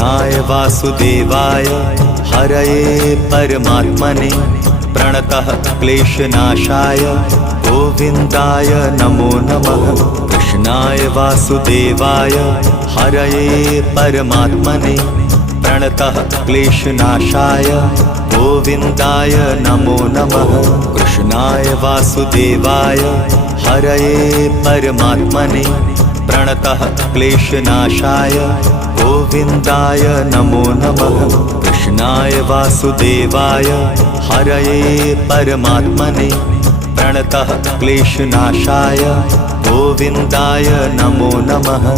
कृष्णाय वासुदेवाय हरये परमात्मने प्रणतः क्लेशनाशाय गोविन्दाय नमो नमः। कृष्णाय वासुदेवाय हरये परमात्मने प्रणतः क्लेशनाशाय गोविन्दाय नमो नमः। कृष्णाय वासुदेवाय हरये परमात्मने प्रणतः क्लेशनाशाय गोविन्दाय नमो नमः। कृष्णाय वासुदेवाय हरये परमात्मने प्रणतः क्लेशनाशाय गोविन्दाय नमो नमः।